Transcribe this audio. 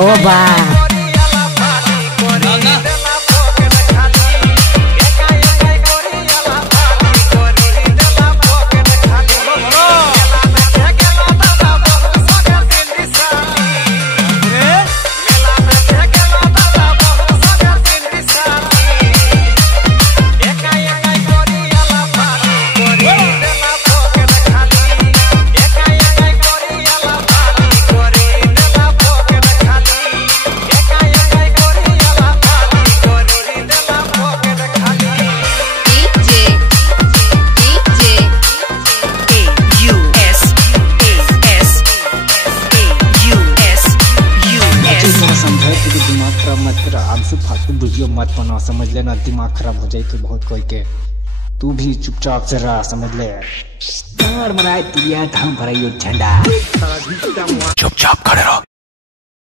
हो बा दिमाग खराब मत कर, आमसे फालतू वीडियो मत बना, समझ लेना। दिमाग खराब हो जाए तो बहुत कोई के, तू भी चुपचाप से रहा, समझ ले। मराए तू यार धाम भराइयो झंडा, चुपचाप खड़े रहो।